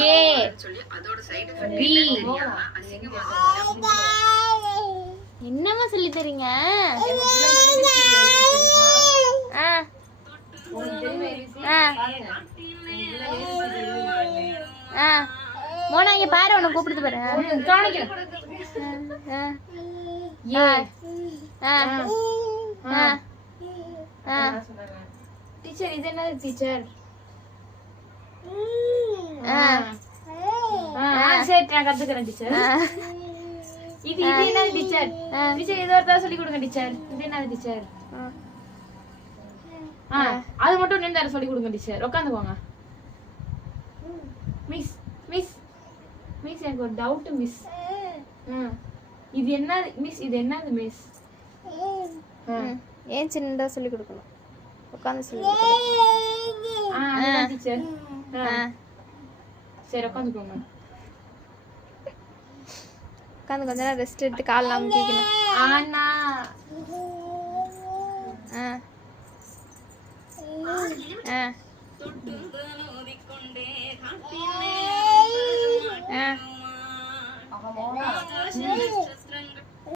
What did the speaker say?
ஏ B. என்னமா சொல்லி தரீங்க? மோனா இங்க பாரு, உன்னை கூப்பிடுது பாரு. டீச்சர் இது என்னது டீச்சர்? சரி நான் கத்துக்கிறேன் டீச்சர். இது என்னது டீச்சர்? டீச்சர் இது ஒரு தடவை சொல்லி கொடுங்க டீச்சர். இது என்னது டீச்சர்? அது மட்டும் நின்று சொல்லி கொடுங்க டீச்சர். உட்காந்துக்கோங்க. மிஸ் மிஸ் மிஸ் எனக்கு ஒரு டவுட் மிஸ். இது என்னது மிஸ்? இது என்னது மிஸ்? ஏன் சின்னதா சொல்லி கொடுக்கணும், உட்காந்து சொல்லி டீச்சர். சரி உட்காந்துக்கோங்க. உட்காந்து கொஞ்ச நேரம் ரெஸ்ட் எடுத்து கால் அமுக்கிக்கணும். ஆனா